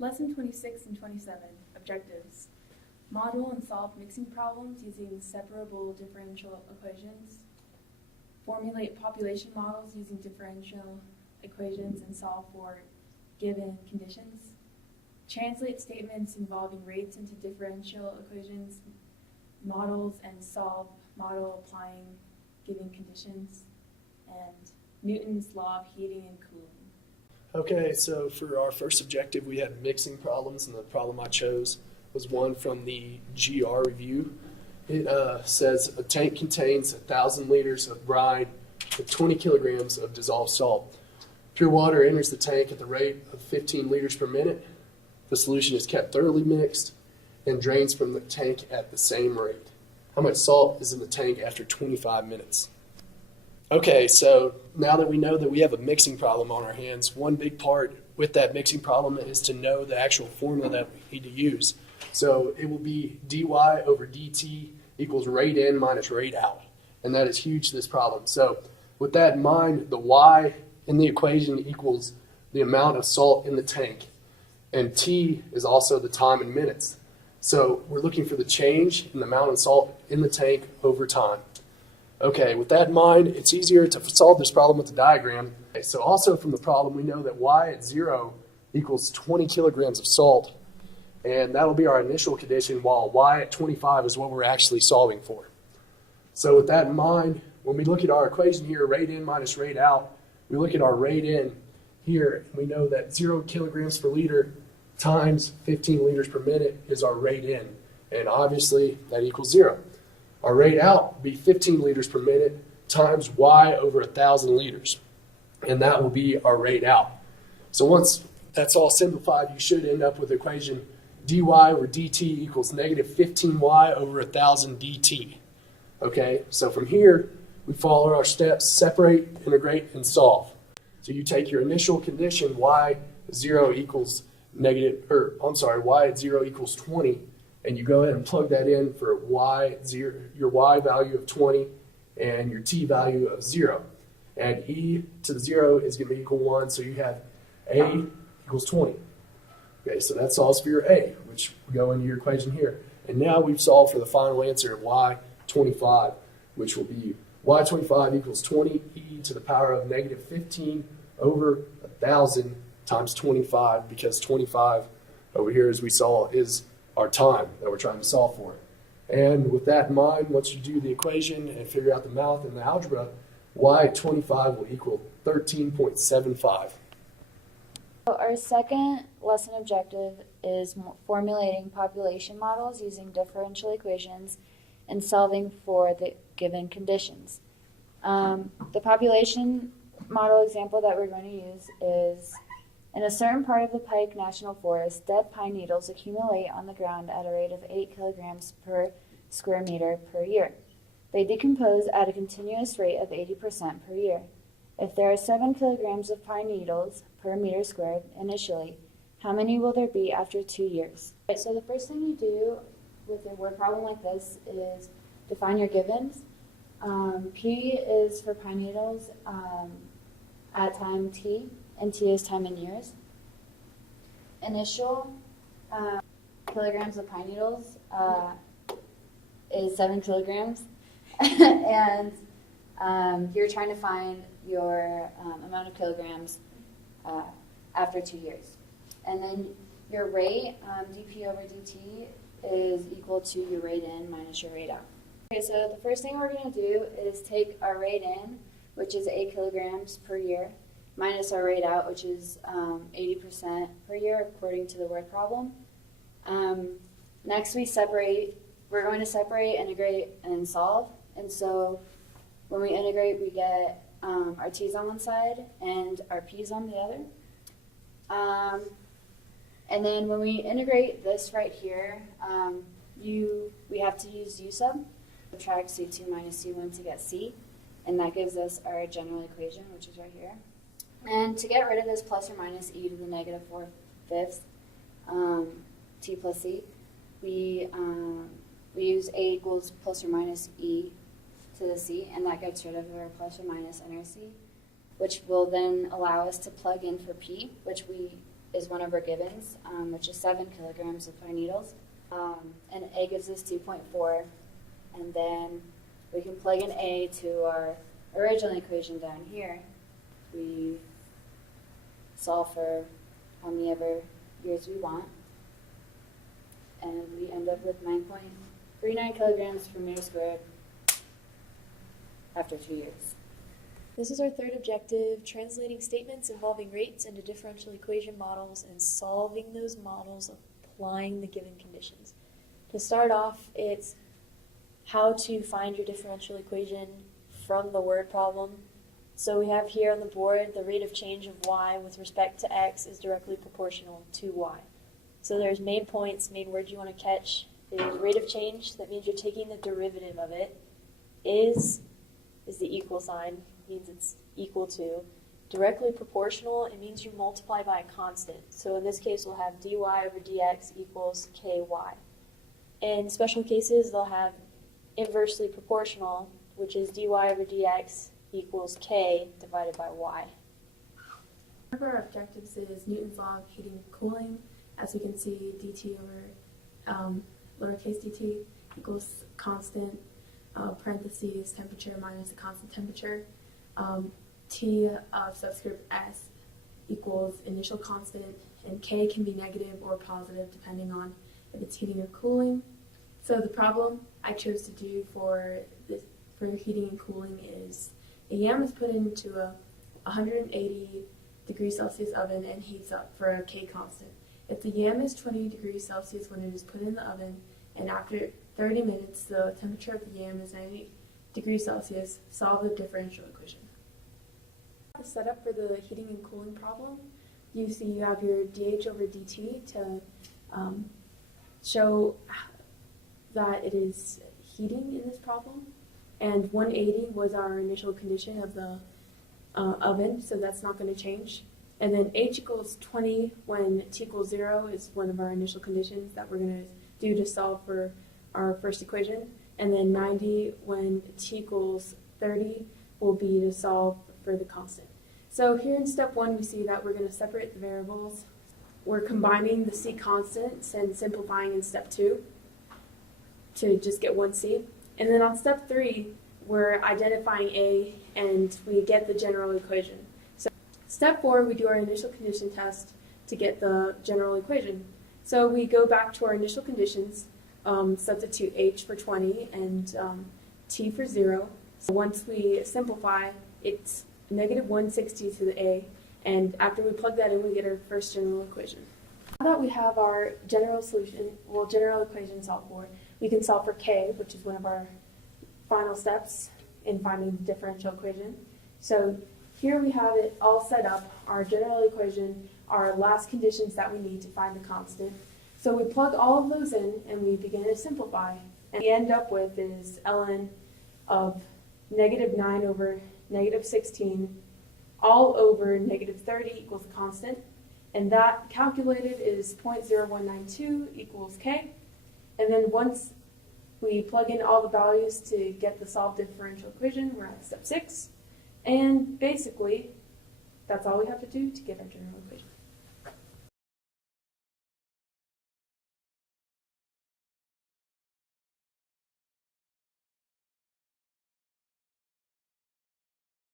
Lesson 26 and 27, Objectives. Model and solve mixing problems using separable differential equations. Formulate population models using differential equations and solve for given conditions. Translate statements involving rates into differential equations, models, and solve model applying given conditions. And Newton's law of heating and cooling. Okay, so for our first objective, we had mixing problems, and the problem I chose was one from the GR review. It says a tank contains 1,000 liters of brine with 20 kilograms of dissolved salt. Pure water enters the tank at the rate of 15 liters per minute. The solution is kept thoroughly mixed and drains from the tank at the same rate. How much salt is in the tank after 25 minutes? Okay, so now that we know that we have a mixing problem on our hands, one big part with that mixing problem is to know the actual formula that we need to use. So it will be dy over dt equals rate in minus rate out. And that is huge to this problem. So with that in mind, the y in the equation equals the amount of salt in the tank. And t is also the time in minutes. So we're looking for the change in the amount of salt in the tank over time. Okay, with that in mind, it's easier to solve this problem with the diagram. Okay, so also from the problem, we know that y at 0 equals 20 kilograms of salt, and that'll be our initial condition, while y at 25 is what we're actually solving for. So with that in mind, when we look at our equation here, rate in minus rate out, we look at our rate in here, and we know that 0 kilograms per liter times 15 liters per minute is our rate in, and obviously that equals 0. Our rate out will be 15 liters per minute times y over 1,000 liters. And that will be our rate out. So once that's all simplified, you should end up with the equation dy over dt equals negative 15y over 1,000 dt. Okay, so from here, we follow our steps: separate, integrate, and solve. So you take your initial condition, y at 0 equals 20, and you go ahead and plug that in for your y value of 20 and your t value of 0. And e to the 0 is going to be equal 1, so you have a equals 20. Okay, so that solves for your a, which will go into your equation here. And now we've solved for the final answer of y25, which will be y25 equals 20e to the power of negative 15 over 1,000 times 25, because 25 over here, as we saw, is our time that we're trying to solve for. And with that in mind, once you do the equation and figure out the math and the algebra, y25 will equal 13.75. So our second lesson objective is formulating population models using differential equations and solving for the given conditions. The population model example that we're going to use is: in a certain part of the Pike National Forest, dead pine needles accumulate on the ground at a rate of 8 kilograms per square meter per year. They decompose at a continuous rate of 80% per year. If there are 7 kilograms of pine needles per meter squared initially, how many will there be after 2 years? Right, so the first thing you do with a word problem like this is define your givens. P is for pine needles at time t, and t is time in years. Initial kilograms of pine needles is 7 kilograms, and you're trying to find your amount of kilograms after 2 years. And then your rate, dp over dt, is equal to your rate in minus your rate out. Okay, so the first thing we're going to do is take our rate in, which is 8 kilograms per year, minus our rate out, which is 80% per year according to the word problem. Next we're going to separate, integrate, and solve. And so when we integrate, we get our t's on one side and our p's on the other. And then when we integrate this right here, we have to use u sub, subtract c2 minus c1 to get c, and that gives us our general equation, which is right here. And to get rid of this plus or minus e to the negative 4/5 t plus c, we use a equals plus or minus e to the c, and that gets rid of our plus or minus and our c, which will then allow us to plug in for p, which we is one of our givens, which is 7 kilograms of pine needles. And A gives us 2.4. And then we can plug in A to our original equation down here. We solve for how many ever years we want. And we end up with 9.39 kilograms per meter squared after 2 years. This is our third objective, translating statements involving rates into differential equation models and solving those models, applying the given conditions. To start off, it's how to find your differential equation from the word problem. So we have here on the board the rate of change of y with respect to x is directly proportional to y. So there's main points, main words you want to catch is rate of change. That means you're taking the derivative of it. Is the equal sign, means it's equal to. Directly proportional, it means you multiply by a constant. So in this case, we'll have dy over dx equals ky. In special cases, they'll have inversely proportional, which is dy over dx equals k divided by y. One of our objectives is Newton's law of heating and cooling. As we can see, dt over lowercase dt equals constant, parentheses, temperature minus the constant temperature. T of subscript s equals initial constant, and k can be negative or positive depending on if it's heating or cooling. So the problem I chose to do for heating and cooling is a yam is put into a 180 degrees Celsius oven and heats up for a K constant. If the yam is 20 degrees Celsius when it is put in the oven, and after 30 minutes the temperature of the yam is 90 degrees Celsius, solve the differential equation. The setup for the heating and cooling problem, you see you have your dH over dt to show that it is heating in this problem, and 180 was our initial condition of the oven, so that's not going to change. And then h equals 20 when t equals 0 is one of our initial conditions that we're going to do to solve for our first equation. And then 90 when t equals 30 will be to solve for the constant. So here in step 1 we see that we're going to separate the variables. We're combining the c constants and simplifying in step 2 to just get 1c. And then on step 3 we're identifying a and we get the general equation. So step 4 we do our initial condition test to get the general equation. So we go back to our initial conditions, substitute h for 20 and t for 0. So once we simplify, it's negative 160 to the a, and after we plug that in, we get our first general equation. Now that we have our general equation solved for, we can solve for k, which is one of our final steps in finding the differential equation. So here we have it all set up, our general equation, our last conditions that we need to find the constant. So we plug all of those in and we begin to simplify. And we end up with is ln of negative 9 over negative 16 all over negative 30 equals constant. And that calculated is 0.0192 equals k. And then once we plug in all the values to get the solved differential equation, we're at step 6. And basically, that's all we have to do to get our general equation.